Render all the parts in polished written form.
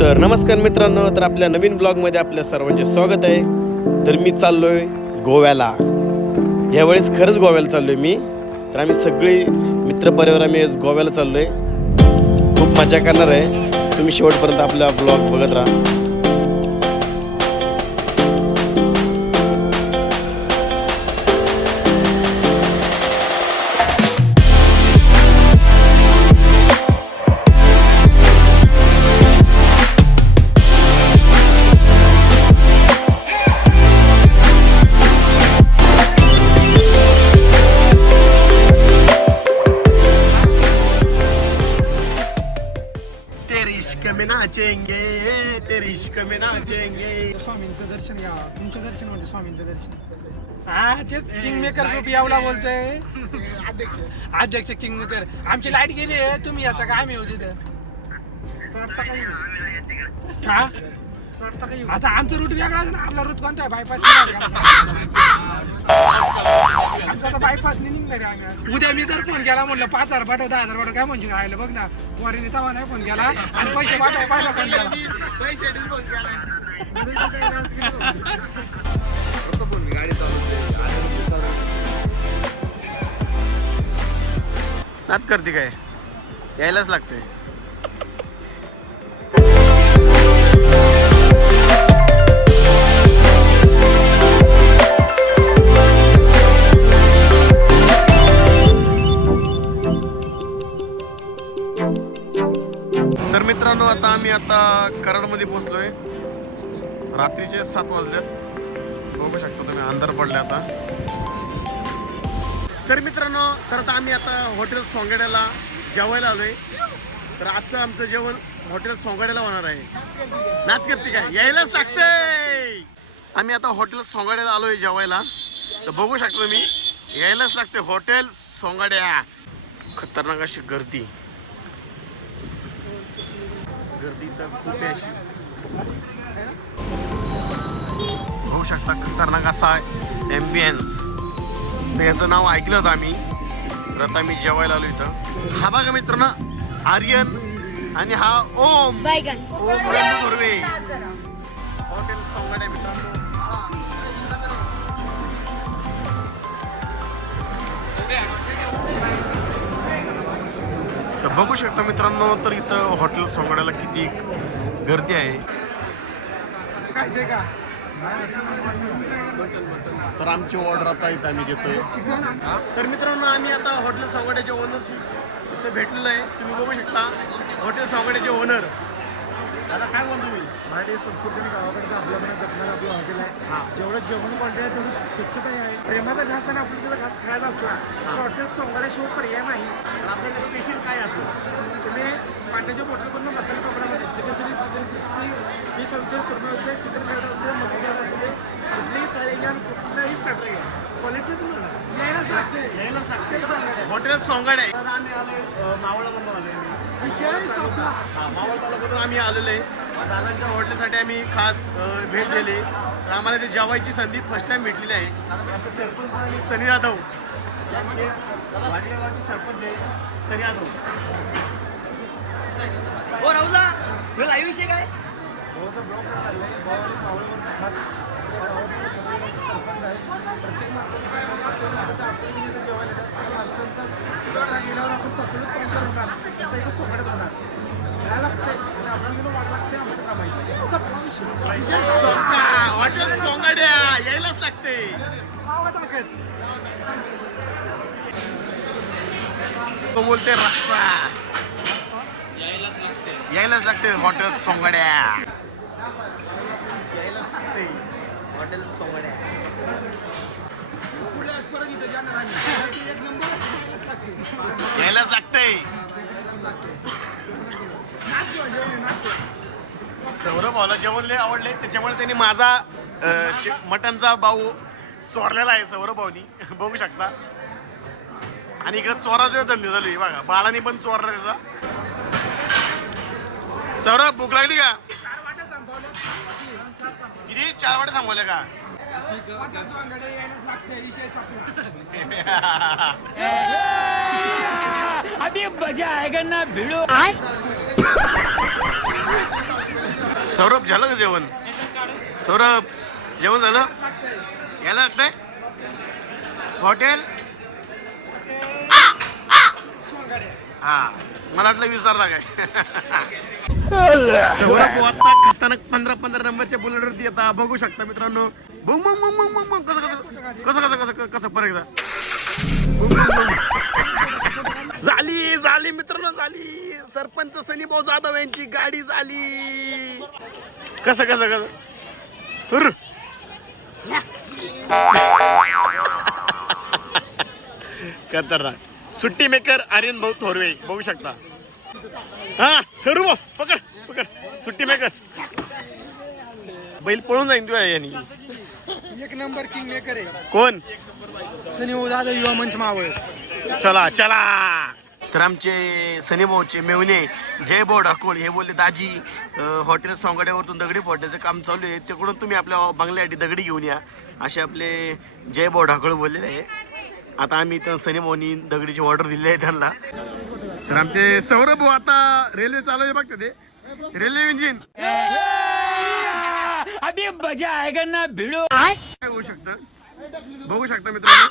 तर नमस्कार मित्रांनो, तर आपल्या नवीन ब्लॉगमध्ये आपल्या सर्वांचे स्वागत आहे. तर मी चाललोय गोव्याला. यावेळेस खरंच गोव्याला चाललोय मी. तर आम्ही सगळे मित्रपरिवार आम्ही गोव्याला चाललोय. खूप मजा करणार आहे. तुम्ही शेवटपर्यंत आपला ब्लॉग बघत राहा. तेरे इश्क में नाचेंगे. स्वामींचं दर्शन घ्या. तुमचं दर्शन म्हणजे स्वामींचं दर्शन. हा तेच किंगमेकर ग्रुप यावला बोलतोय. अध्यक्ष किंगमेकर. आमची लाईट गेली आहे. तुम्ही आता काय आम्ही होते का आता आमचा रूट वेगळा आहे ना. आपला रूट कोणता आहे? बायपास. आमचा तर बायपास निघणार आहे. आम्ही उद्या मी जर फोन केला म्हणलं 5,000 पाठव 10,000 पाठव काय म्हणजे राहिलं बघ ना. वरीने तवा नाही फोन केला आणि पैसे पाठव पाहिला फोन केला. नात करते काय? यायलाच लागते. तर मित्रांनो, आता आम्ही कराडमध्ये पोहोचलोय. रात्रीचे 7 वाजलेत. बघू शकता तुम्ही, अंधार पडले आता. तर मित्रांनो, तर आता आम्ही हॉटेल सोंगाड्याला जेवायला आलोय. तर आजचं आमचं जेवण हॉटेल सोंगाड्याला होणार आहे. नात करते काय? यायलाच लागते. आम्ही आता हॉटेल सोंगाड्याला आलोय जेवायला. तर बघू शकता तुम्ही, यायलाच लागते हॉटेल सोंगाड्या. खतरनाक अशी गर्दी तर खूप आहे अशी. बघू शकता खतरनाक असा एम्बियन्स. तर याचं नाव ऐकलं होतं आम्ही. तर आता आम्ही जेवायला आलो इथं. हा बघा मित्रांनो, आर्यन आणि हा ओम धुर्वे. हॉटेल सोंगाड्या मित्रांनो. तर बघू शकता मित्रांनो, तर इथं हॉटेल सोंगाड्याला किती गर्दी आहे. तर आमची ऑर्डर आता इथं आम्ही देतोय. तर मित्रांनो, आम्ही आता हॉटेल सोंगाड्याच्या ओनरशी इथं भेटलेलो आहे. तुम्ही बघू शकता हॉटेल सोंगाड्याचे ओनर. आता काय म्हणतो मी, मराठी संस्कृतीने गावाकडचं आपल्या मनात जपणारं आपलं हॉटेल आहे. जेवढं जेवण क्वालिटी आहे तेवढी स्वच्छता आहे. प्रेमाचा घास आणि आपल्याला घास खायला असला तर हॉटेल सोंगाड्याशिवाय पर्याय नाही. आपल्याला स्पेशल काय असतं? तुम्ही पाण्याच्या बॉटलकडून मसाला पापडामध्ये चिकन क्रिस्पी फिश होते, सुरमई होते, चिकन फ्राईड होते, मटन फ्राईड होते, कुठलीही तयारी घ्या, कुठलाही स्टार्टर घ्या, क्वालिटीच मिळणार. यायलाच लागते हॉटेल सोंगाड्या. आम्ही आलो मावळमधून आलोय. मावळ तालुक्यातून आम्ही आलेलो आहे. दादांच्या हॉटेलसाठी आम्ही खास भेट दिली. तर आम्हाला ते जेवायची संधी फर्स्ट टाइम भेटलेली आहे. सरपंच सनी जाधव, वाडीगावचे सरपंच आहे सनी जाधव. हो राहुला तुला लाईव्ह विषय काय? भाऊचा ब्लॉग काढला आहे. भाऊ आणि मावळवर खास सरपंच आहे. प्रत्येक माणसाच्या आपल्या जेवायला येतात. त्या माणसांचा जसा गेल्यावर आपण ससळीतपर्यंत होणार तसं इथं सोंगाड्यात होणार. काय लागतंय आणि आपल्याला वाट लागते आमचं काम आहे. हॉटेल सोंगाड्या यायलाच लागते. तो बोलते रस्सा यायलाच लागते. हॉटेल सोंगाड्या यायलाच लागते. हॉटेल सोंगाड्या यायलाच लागते. सौरभ भाऊला जेवण लय आवडले, त्याच्यामुळे त्यांनी माझा मटनचा बाऊ चोरलेला आहे सौरभ भाऊनी. बघू शकता. आणि इकडे चोराचे धंदे चालू आहे बघा. बाळाने पण चोरला त्याचा. सौरभ भूक लागली का? किती 4 वाटे थांबवले का? अभी मजा आएगा ना भिड़ो. सौरभ झालं का जेवण? सौरभ जेवण झालं? यायला लागतंय हॉटेल? हा मला वाटलं विचारला काय. सौरभ आता खतरनाक 15 नंबरच्या बुलेटवरती येता बघू शकता मित्रांनो. बुम बुम बुम बुम बुम कसं कसं कसं कसं कसं कसं परत एकदा झाली मित्रांनो झाली. सरपंच सनीभाऊ जाधव यांची गाडी झाली. कसं कसं कसं हुर्र. खतरनाक सुट्टी मेकर आर्यन भाऊ थोरवे बघू शकता. हा सरू भाऊ पकड पकड सुट्टी मेकर. बैल पळून जाईन तुझ्या यांनी. एक नंबर किंग मेकर आहे कोण? सनी दादा युवा मंच मावळ. चला चला. तर आमचे सनीभाऊचे मेवणे जय भाऊ ढाकोळ हे बोलले दाजी हॉटेल सोंगाड्यावरतून दगडी फोडण्याचं काम चालू आहे तिकडून तुम्ही आपल्या बंगल्यासाठी दगडी घेऊन या असे आपले जय भाऊ ढाकोळ बोललेले आहे. आता आम्ही तर सनीभाऊनी दगडीची ऑर्डर दिली आहे त्यांना. तर आमचे सौरभ भाऊ आता रेल्वे चालवले बघते ते रेल्वे इंजिन अभी मजा आएगा ना भिड़ो. काय होऊ शकतं बघू शकता मित्रांनो.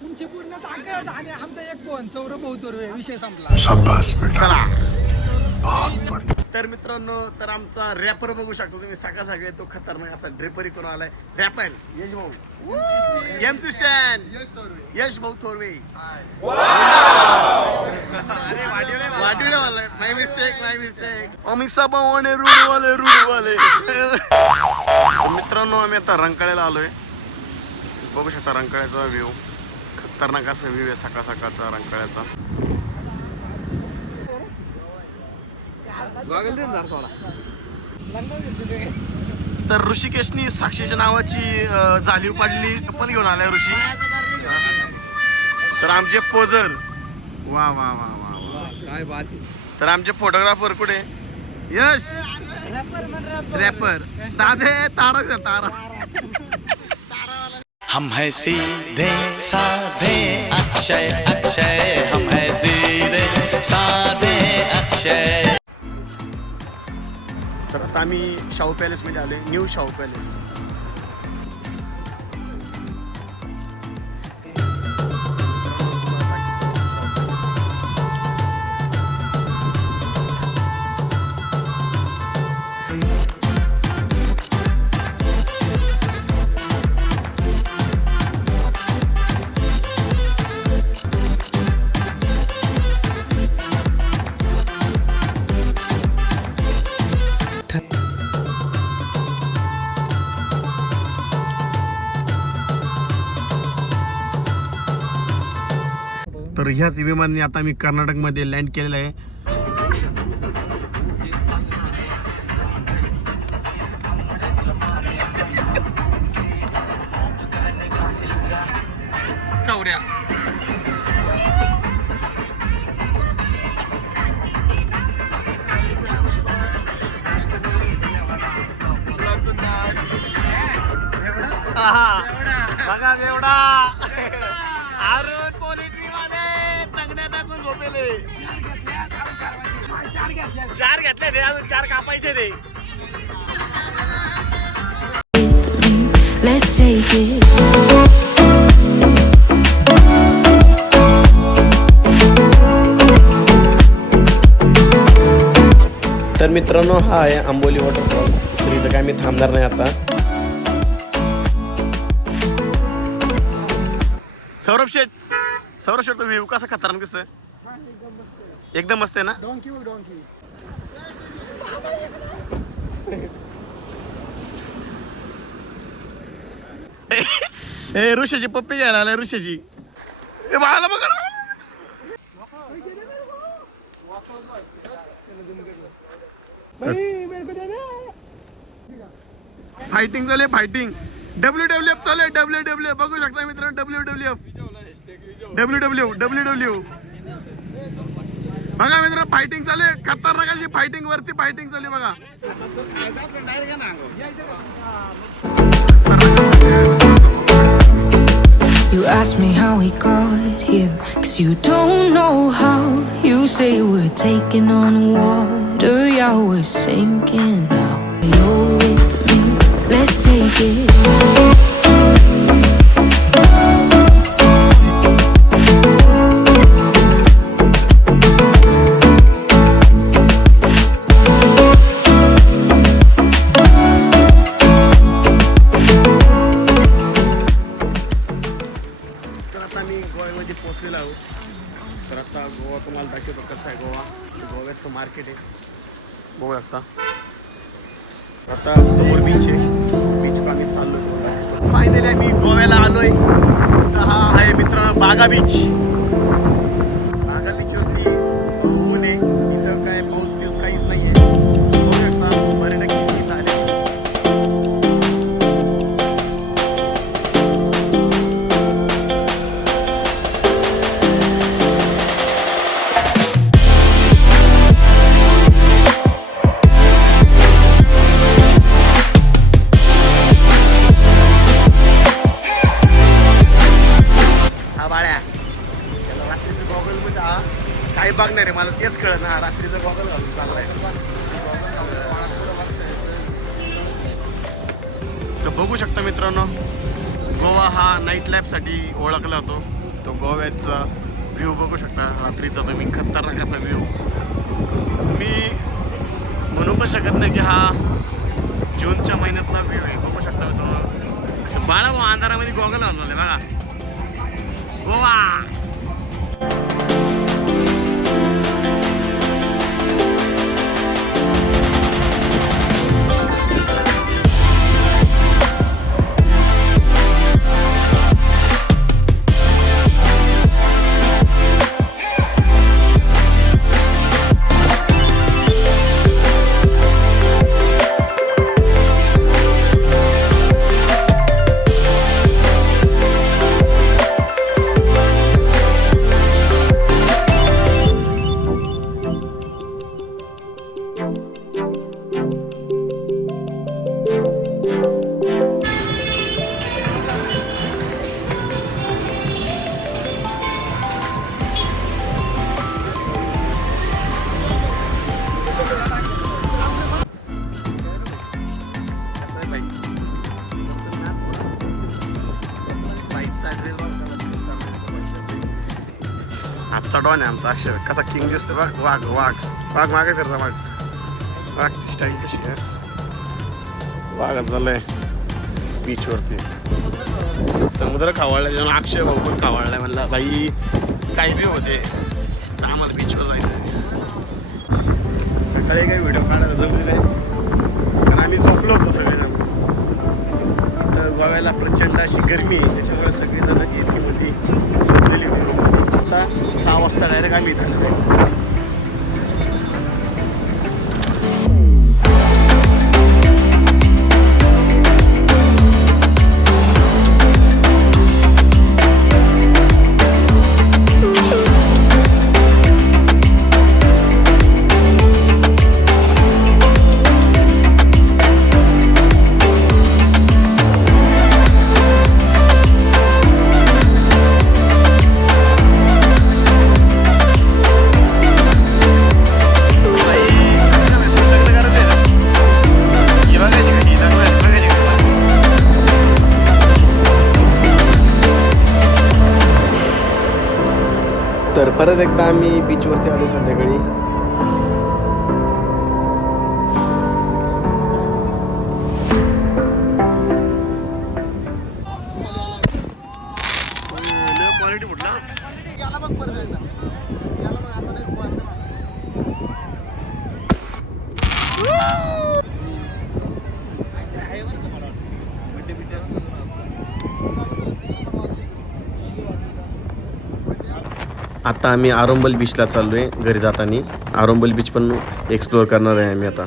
तुमची पूर्ण ताकद आणि आमचा एक फोन सौरभ भाऊ विषय संपला. चला. तर मित्रांनो तर आमचा रॅपर बघू शकतो तुम्ही सकाळ सकाळी तो खतरनाक असा ड्रिपरी करून आलाय. रॅपर यश भाऊ एमसी स्टँड यश भाऊ थोरवे. वाटविडेवाला माय मिस्टेक अमित भाऊ आणि रूडवाले. मित्रांनो आम्ही आता रंकाळ्याला आलोय बघू शकता रंकाळ्याचा व्ह्यू. खतरनाक असा व्ह्यू आहे सकाळ सकाळचा रंकाळ्याचा. तर ऋषिकेशनी साक्षीच्या नावाची जालीव पाडली पण घेऊन आलाय ऋषी. तर आमचे पोजर वा वा वा वा काय बात. तर आमचे फोटोग्राफर कुठे? यश रॅपर दादे तारा. हम है सीधे साधे अक्षय अक्षय हम है सीधे साधे अक्षय. तर आता आम्ही शाहू पॅलेस मध्ये आलोय न्यू शाहू पॅलेस. तर ह्याच विमानाने आता मी कर्नाटकमध्ये लँड केलेलं आहे. चौऱ्या बघा एवढा आरोन पोलिट्री वाले चांगल्या टाकून झोपेले. 4 घेतले ते अजून 4 कापायचे ते. Let's take it. तर मित्रांनो हा आहे आंबोली वॉटरफॉल. तर इथं काय मी थांबणार नाही आता. सौरभ शेठ तो व्ह्यू कसा खतरनाक दिसतोय एकदम मस्त आहे ना. डोंकी ए ऋषाची पप्पी घ्यायला आलाय ऋषाची. बाळाला बघा फायटिंग चालू आहे फायटिंग. WWF चालू आहे WWF बघू शकता मित्रांनो. WWF बघा मित्रांनो फायटिंग चालू आहे खतरनाक अशी फायटिंग वरती फायटिंग चालू आहे बघा. You ask me how we got here, 'cause you don't know how. You say we're taking on water, yeah, we're sinking now. You're with me, let's take it. तर आता मी गोव्यामध्ये पोहोचलेलो आहोत. तर आता गोवा तुम्हाला दाखवतो कसं आहे गोवा. गोव्याचं मार्केट आहे बघू शकता. आता समोर बीच आहे. बीच आम्ही चाललो. फायनली आम्ही गोव्याला आलोय. तर हा आहे मित्रांनो बागा बीच. बागा बीचवरती ऊन आहे. इथं काय पाऊस बीस काहीच नाही आहे. बघू शकता पर्यटक इथं आले. काय बघणार आहे मला तेच कळत ना. रात्रीचं गॉगल घालून चाललाय. तर बघू शकता मित्रांनो गोवा हा नाईट लाईफसाठी ओळखला जातो. तो गोव्याचा व्ह्यू बघू शकता रात्रीचा तुम्ही खतरनाक असा व्ह्यू. मी म्हणू पण शकत नाही की हा जूनच्या महिन्यातला व्ह्यू आहे. बघू शकता मित्रांनो बाळा भाऊ अंधारामध्ये गॉगल घालून बघा गोवा. आजचा डॉन आहे आमचा अक्षर. कसा किंग दिसतो बघ. वाघ वाघ वाघ मागे फिरता. वाघ वाघची स्टाईल कशी आहे. वाघ झालंय बीचवरती. समुद्र खावाळला त्याच्यामुळे अक्षय भाऊ पण खावाळलाय. म्हणला बाई काही बी होते आम्हाला बीचवर जायचं आहे. सकाळी काही व्हिडिओ काढायला जमलेला आहे कारण आम्ही झोपलो होतो सगळेजण. तर गोव्याला प्रचंड अशी गरमी आहे त्याच्यामुळे सगळेजण ए सीमध्ये झोपलेली होती. आता 6 वाजता डायरेक्ट आम्ही इथं. तर परत एकदा आम्ही बीचवरती आलो संध्याकाळी. क्वालिटी म्हटलं आता आम्ही आरोंबल बीचला चाललोय घरी जाताना. आरोंबल बीच पण एक्सप्लोअर करणार आहे आम्ही आता.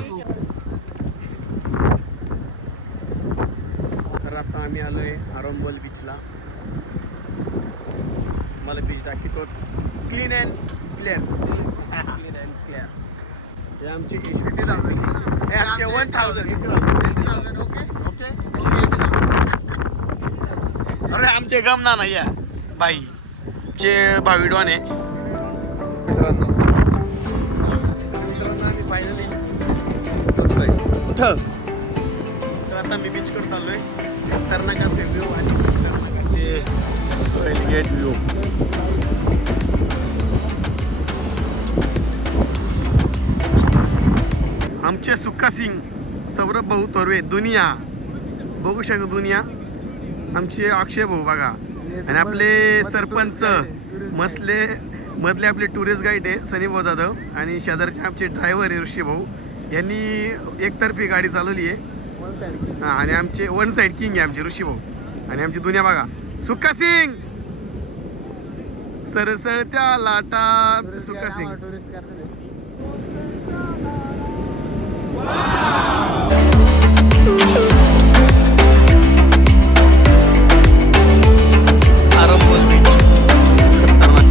तर आता आम्ही आलोय आरोंबल बीचला. मला बीच दाखवतोच. Clean and clear. हे आमचे 80,000. हे आमचे 1,000. Okay okay. अरे आमचे गमना नाही या बाई चे भावी डॉन आहे. मित्रांनो आम्ही फायनली पोहोचलोय कुठं. तर आता मी बीचकडे चाललोय. खतरनाकाचे व्ह्यू आणि खतरनाकाचे सॉइल गेट व्ह्यू. आमचे सुक्का सिंग सौरभ भाऊ तोरवे दुनिया बघू शकतो. दुनिया आमचे अक्षय भाऊ बघा. आणि आपले सरपंच मधले आपले टुरिस्ट गाईड आहे सनी भाऊ जाधव. आणि शेजारचे आमचे ड्रायव्हर आहे ऋषी भाऊ. यांनी एकतर्फी गाडी चालवली आहे. आणि आमचे वन साईड किंग आहे आमचे ऋषी भाऊ. आणि आमची दुनिया बघा सुक्का सिंग सरसळत्या लाटा सुक्का सिंग. आरंभोल बीच खतरनाक.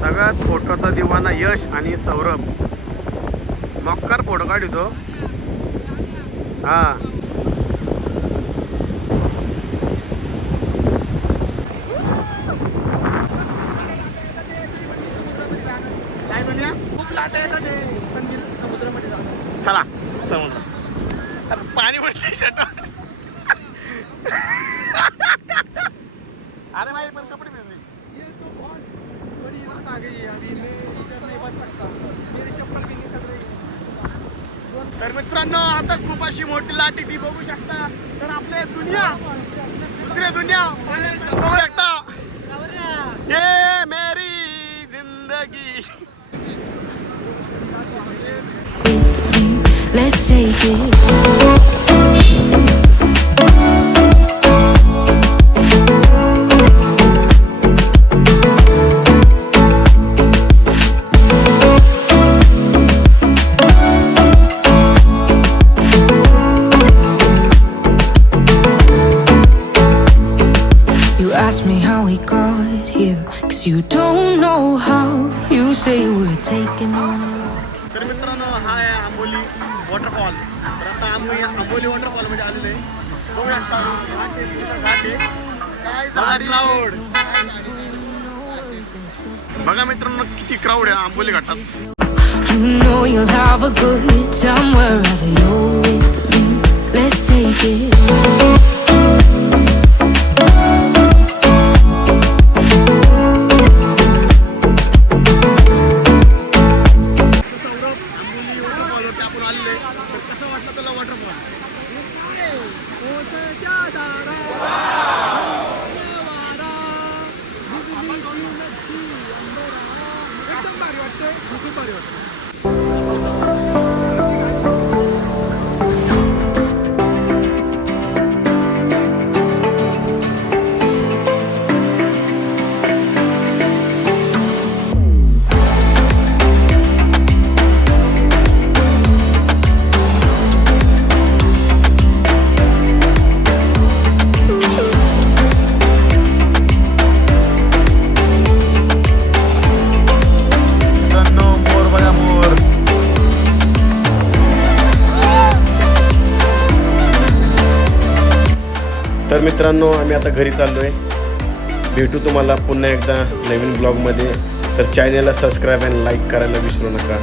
सगळ्यात फोटोचा दिवाना यश आणि सौरभ मक्कार फोटो काढतो. हा काय दुनिया खूप लाटा येतात ते, पण मी समुद्रामध्ये जातो. चला समुद्र. अरे पाणी पडते शर्ट. अरे भाई पण कपडे भिजले. ये तो बहुत बड़ी लाट आ गई है, अभी मैं इधर नहीं बच सकता, मेरी चप्पल भी निकल रही है. तर मित्रांनो आता खूप अशी मोठी लाट ती बघू शकता. तर आपले दुनिया दुसरे दुनिया बघू शकता. ये मेरी जिंदगी. Let's take it. You ask me how we got here, 'cause you don't know how. You say we're taking on a walk. तर मित्रांनो हा आहे आंबोली वॉटरफॉल. तर आता आम्ही आंबोली वॉटरफॉल मध्ये आलेलो आहे. बघू शकता घाट क्राऊड. बघा मित्रांनो किती क्राऊड आहे आंबोली घाटात. You know you'll have a good time wherever you're with me. Let's take it. आपण आलेलो आहे. तर कसं वाटलं तुला वॉटरफॉल? एकदम भारी वाटतंय, खूप भारी वाटतं. तर मित्रांनो आम्ही आता घरी चाललो आहे. भेटू तुम्हाला पुन्हा एकदा नवीन ब्लॉगमध्ये. तर चॅनलला सबस्क्राईब आणि लाईक करायला विसरू नका.